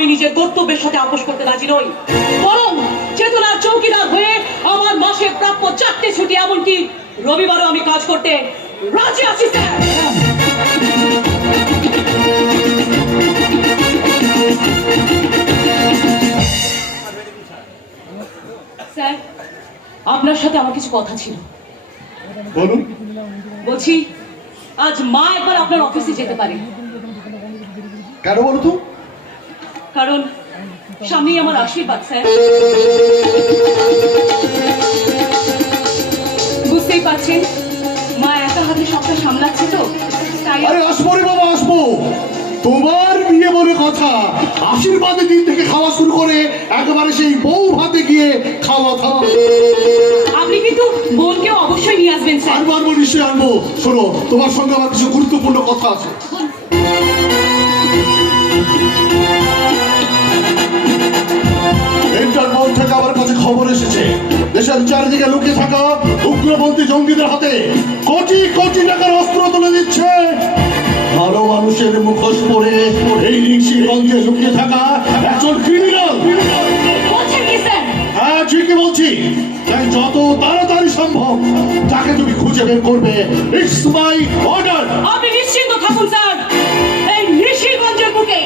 আমি নিজের কর্তব্যের সাথে আপোষ করতে রাজি নই। বরং চেতনার চৌকিদার হয়ে আমার মাসে প্রাপ্য চারটে ছুটি এমনকি রবিবারও আমি কাজ করতে রাজি আছি স্যার। আপনার সাথে আমার কিছু কথা ছিল। বলুন। বলছি আজ মা একবার আপনার অফিসে যেতে পারে। কেন বলো তো? কারণ স্বামী আমার আশীর্বাদ স্যার। বুঝতেই পারছেন? মা একা হাতে সবটা সামলাচ্ছে তো তাই আরে আসব রে বাবা আসব। তোমার বিয়ে বলে কথা। আশীর্বাদের দিন থেকে খাওয়া শুরু করে একেবারে সেই বউ ভাতে গিয়ে খাওয়া খাওয়া আপনি কিন্তু বোনকেও অবশ্যই নিয়ে আসবেন স্যার। আনব আনব নিশ্চয়ই আনব। শোনো তোমার সঙ্গে আমার কিছু গুরুত্বপূর্ণ কথা আছে। আমার কাছে খবর এসেছে। দেশের চারিদিকে লুকিয়ে থাকা উগ্রপন্থী জঙ্গিদের হাতে কোটি কোটি টাকার অস্ত্র তুলে দিচ্ছে। ভালো মানুষের মুখোশ পরে এই ঋষিগঞ্জে লুকিয়ে থাকা একজন ক্রিমিনাল হ্যাঁ ঠিকই বলছি। তাই যত তাড়াতাড়ি সম্ভব তাকে তুমি খুঁজে বের করবে। ইটস মাই অর্ডার আপনি নিশ্চিন্ত থাকুন স্যার। এই ঋষিগঞ্জের বুকে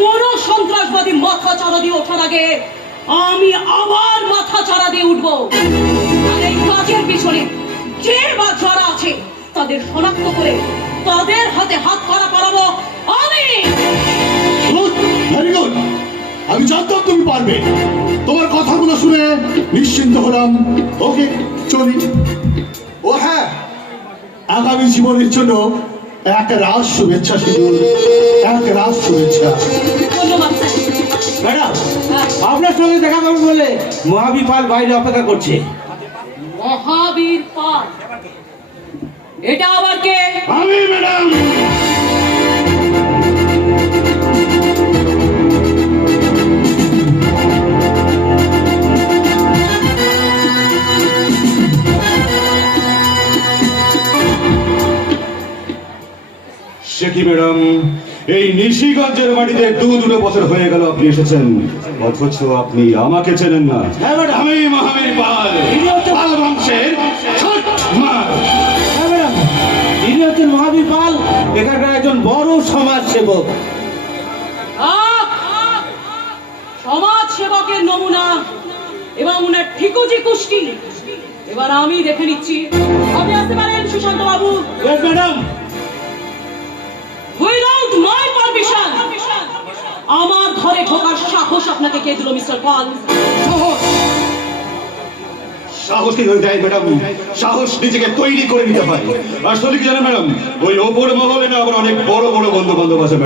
কোন সন্ত্রাসবাদী মাথা চাড়া দিয়ে ওঠার আগে আমি আবার মাথা চাড়া দিয়ে উঠবো। এই কাজের পিছনে যে বা যারা আছে, তাদের শনাক্ত করে তাদের হাতে হাত করা পড়াবো আমি। আমি জানতাম তুমি পারবে। তোমার কথাগুলো শুনে নিশ্চিন্ত হলাম। ওকে, চলি। ও হ্যাঁ আগামী জীবনের জন্য এক রাস শুভেচ্ছা শিডিউল এক রাস শুভেচ্ছা। আপনার সঙ্গে দেখা করব বলে মহাবী পাল বাইরে অপেক্ষা করছে। মহাবীর পাল এটা আবার কে? আমি ম্যাডাম। সে কি ম্যাডাম? এই নিশিগঞ্জের মাটিতে দু দুটো বছর হয়ে গেল আপনি এসেছেন। অথচ আপনি আমাকে চেনেন না। হ্যাঁ, আমি মহাবীর পাল। পাল বংশের ছোট হ্যাঁ হচ্ছেন পাল। এখানকার একজন বড় সমাজ সেবক আহ! সমাজ সেবকের নমুনা এবং উনার ঠিকুজি কুষ্টি। এবার আমি দেখে নিচ্ছি। আপনি আসতে পারেন সুশান্ত বাবু ম্যাডাম। আমার ঘরে ঢোকার সাহস আপনাকে কে দিল, মিস্টার পাল? সাহস। নিজেকে তৈরি করে নিতে ম্যাডাম? ওই অনেক বড় বড় আছে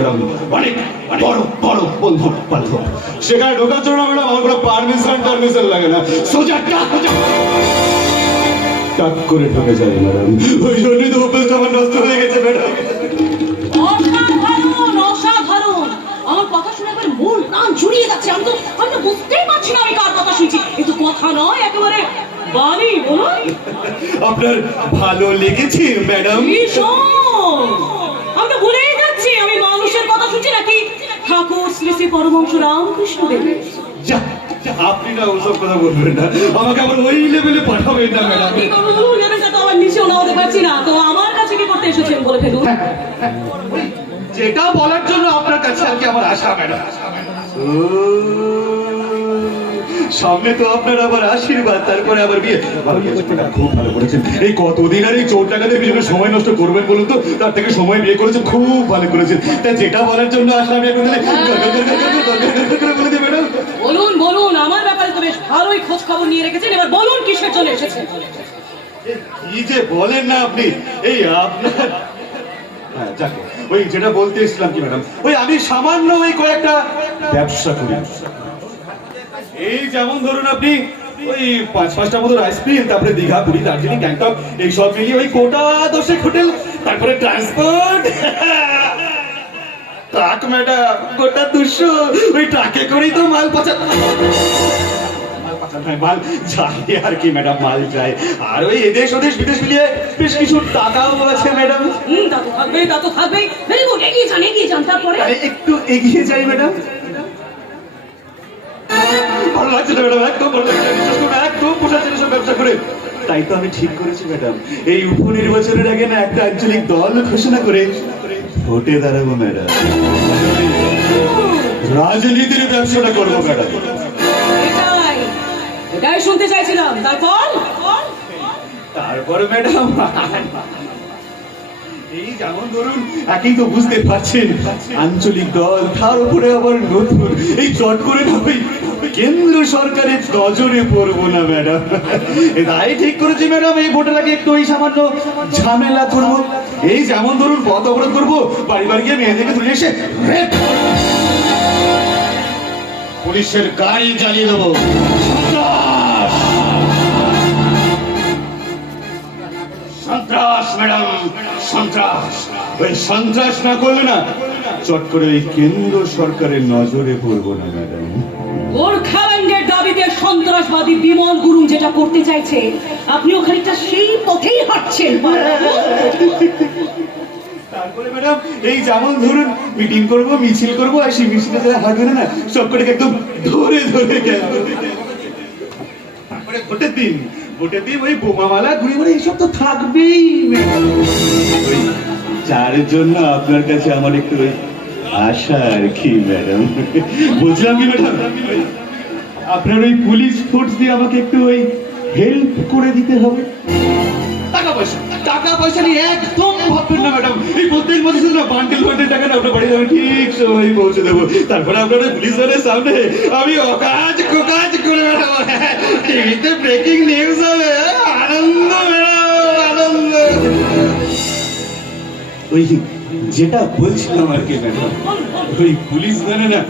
বড় বড় সেখানে ম্যাডাম, আমার লাগে না। সোজা টাক টাক করে ঢুকে যায়, ম্যাডাম। ওই জন্যই তো আমার নষ্ট হয়ে গেছে, ম্যাডাম। প্রাণ জুড়িয়ে যাচ্ছে। আমি তো আমি তো বুঝতেই পারছি না আমি কার কথা শুনছি। কিন্তু কথা নয় একেবারে বাণী বলুন। আপনার ভালো লেগেছে ম্যাডাম? ভীষণ। আমি তো ভুলেই যাচ্ছি আমি মানুষের কথা শুনছি নাকি? ঠাকুর শ্রী শ্রী পরমংশ রামকৃষ্ণ দেবের যা যা, আপনি না ওসব কথা বলবেন না। আমাকে আবার ওই লেভেলে পাঠাবেন না ম্যাডাম। কি করব বলুন লেভেলটা তো আমার নিচেও নামাতে পারছি না। তো আমার কাছে কি করতে এসেছেন বলে ফেলুন? যেটা বলার জন্য আপনার কাছে আর কি আমার আশা ম্যাডাম। সামনে তো আপনার আবার আশীর্বাদ তারপরে আবার বিয়ে। খুব ভালো করেছেন। এই কতদিন আর এই চোর টাকাতে পিছনে সময় নষ্ট করবেন বলুন তো? তার থেকে সময় বিয়ে করেছেন খুব ভালো করেছেন। তা যেটা বলার জন্য আসলাম এখন বলে দেবে বলুন বলুন আমার ব্যাপারে তো বেশ ভালোই খোঁজ খবর নিয়ে রেখেছেন এবার বলুন কিসের জন্য এসেছেন কি যে বলেন না আপনি এই আপনার হ্যাঁ ওই যেটা বলতে কি ম্যাডাম? ওই আমি সামান্য ওই কয়েকটা ব্যবসা করি। এই যেমন ধরুন আপনি ওই পাঁচ পাঁচটা মতো আইসক্রিম তারপরে দীঘা, পুরী, দার্জিলিং, গ্যাংটক, এই সব মিলিয়ে ওই কোটা দশেক হোটেল, তারপরে ট্রান্সপোর্ট ট্রাক ম্যাডাম, গোটা দুশো। ওই ট্রাকে করেই তো মাল পাচা মাল নয়, মাল যায় আর কি ম্যাডাম মাল আর ওই এদেশ ওদেশ বিদেশ মিলিয়ে বেশ কিছু টাকাও আছে ম্যাডাম হুম তা তো থাকবেই তা তো থাকবেই। ভেরি গুড এগিয়ে যান এগিয়ে যান তারপরে? একটু এগিয়ে যাই ম্যাডাম ভালো লাগছে না ম্যাডাম একদম ভালো লাগছে না। বিশ্বাস একদম পোষাচ্ছে না ব্যবসা করে। তাই তো আমি ঠিক করেছি ম্যাডাম এই উপনির্বাচনের আগে না একটা আঞ্চলিক দল ঘোষণা করে ভোটে দাঁড়াবো ম্যাডাম রাজনীতির ব্যবসাটা করব ম্যাডাম এটাই শুনতে চাইছিলাম। তারপর? তারপরে ম্যাডাম, এই যেমন ধরুন, একই তো বুঝতে পারছেন, আঞ্চলিক দল, তার উপরে আবার নতুন, এই চট করে ওই কেন্দ্র সরকারের নজরে পড়ব না ম্যাডাম। তাই ঠিক করেছি ম্যাডাম, এই ভোটের আগে একটু ওই সামান্য ঝামেলা করব এই যেমন ধরুন, পথ অবরোধ করব, বাড়ি গিয়ে মেয়েদেরকে তুলে এসে পুলিশের গাড়ি জ্বালিয়ে দেবো। ম্যাডাম সন্ত্রাস। ওই সন্ত্রাস না করলে না চট করে ওই কেন্দ্র সরকারের নজরে পড়ব না ম্যাডাম। গোর্খাল্যান্ডের দাবিতে সন্ত্রাসবাদী বিমল গুরুং যেটা করতে চাইছে আপনিও খানিকটা সেই পথেই হাঁটছেন। তারপরে ম্যাডাম এই যেমন ধরুন মিটিং করব মিছিল করব আর সেই মিছিলে যারা হাত ধরে না সব কটাকে একদম ধরে ধরে গেল। তারপরে ভোটের দিন ভোটের দিন ওই বোমামালা ঘুরে ঘুরে এইসব তো থাকবেই। যার জন্য আপনার কাছে আমার একটু ওই আশা আর কি, ম্যাডাম? বুঝলাম কি ম্যাডাম? আপনার ওই পুলিশ ফোর্স দিয়ে আমাকে একটু ওই হেল্প করে দিতে হবে। টাকা পয়সা নিয়ে একদম ভাববেন না, ম্যাডাম। এই প্রত্যেক মাসে শুধু বান্ডেল বান্ডেল টাকা না আপনার বাড়ি যাবেন ঠিক সময় পৌঁছে দেবো। তারপরে আপনার পুলিশের সামনে। আমি অকাজ, কোকাজ করে ম্যাডাম টিভিতে ব্রেকিং নিউজ হবে। আনন্দ, ম্যাডাম, আনন্দ। ওই যেটা বলছিলাম আর কি, ম্যাডাম, ওই পুলিশ মানে না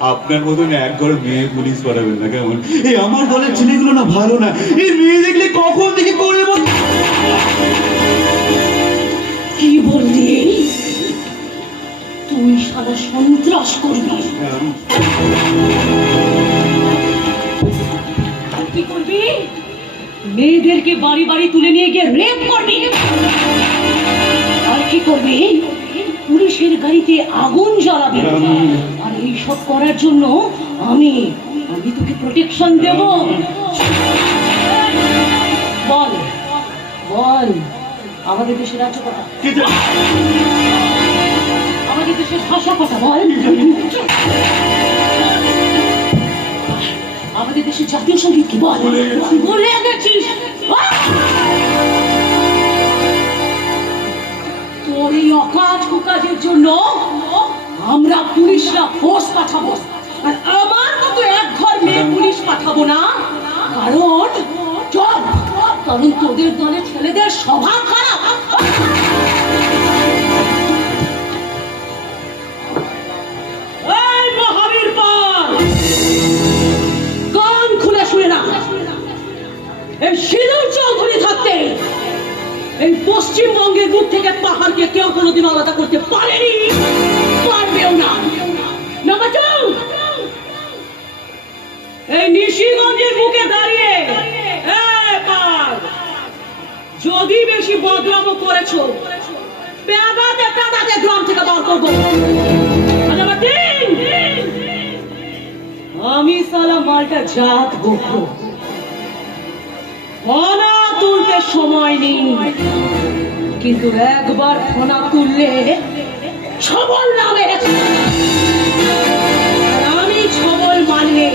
আপনার মতন এক ঘর মেয়ে পুলিশ পাঠাবেন না কেমন? এই আমার দলের ছেলেগুলো না ভালো না। এই মেয়ে দেখলে কখন থেকে করে কি বললি তুই সারা সন্ত্রাস করবি। কি করবি? মেয়েদেরকে বাড়ি বাড়ি তুলে নিয়ে গিয়ে রেপ করবি। আর কি করবি? পুলিশের গাড়িতে আগুন জ্বালাবি। আর এইসব করার জন্য আমি আমি তোকে প্রোটেকশন দেব। বল বল আমাদের দেশের রাজ্য কথা। আমাদের দেশের ভাষা কথা বল। আমাদের দেশের জাতীয় সংগীত কি বল? বলে গেছিস? তোর এই অকাজ কুকাজের জন্য আমরা পুলিশরা ফোর্স পাঠাবো। আর আমার মতো এক ঘর মেয়ে পুলিশ পাঠাবো না। কারণ চল কারণ তোদের দলে ছেলেদের স্বভাব খারাপ। কান খুলে শুনে না। এই সিঁদুর চৌধুরী থাকতে এই পশ্চিমবঙ্গের বুক থেকে পাহাড়কে কেউ কোনোদিন আলাদা করতে বদনাম করেছ। পেদাতে পেদাতে গ্রাম থেকে বার করব। আমি সালা মালটা জাত বকবো। ফনা তুলতে সময় নেই। কিন্তু একবার ফনা তুললে ছবল নামে। আমি ছবল মানলে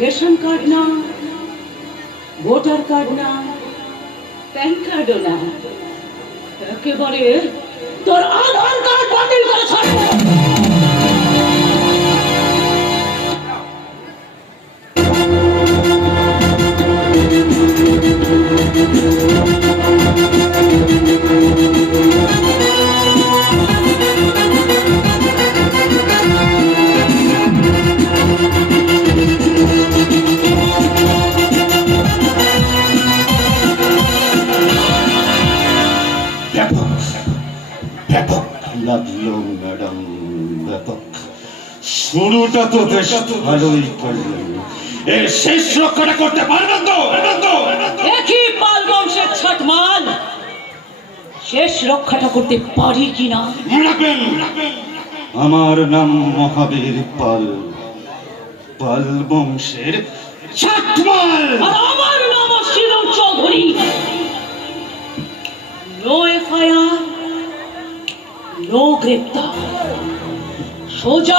রেশন কার্ড না, ভোটার কার্ড না প্যান কার্ডও না। একেবারে তোর আধার কার্ড বাতিল করে ছাড়বো ব্যাপক শুরুটা তো বেশ ভালোই করলেন। এর শেষ রক্ষাটা করতে পারবেন তো? একই পাল বংশের ছটমান শেষ রক্ষাটা করতে পারি কিনা? আমার নাম মহাবীর পাল। পাল বংশের ছটমাল আমার নাম Sriram Chowdhury. No FIR no গ্রেপ্তার। 五球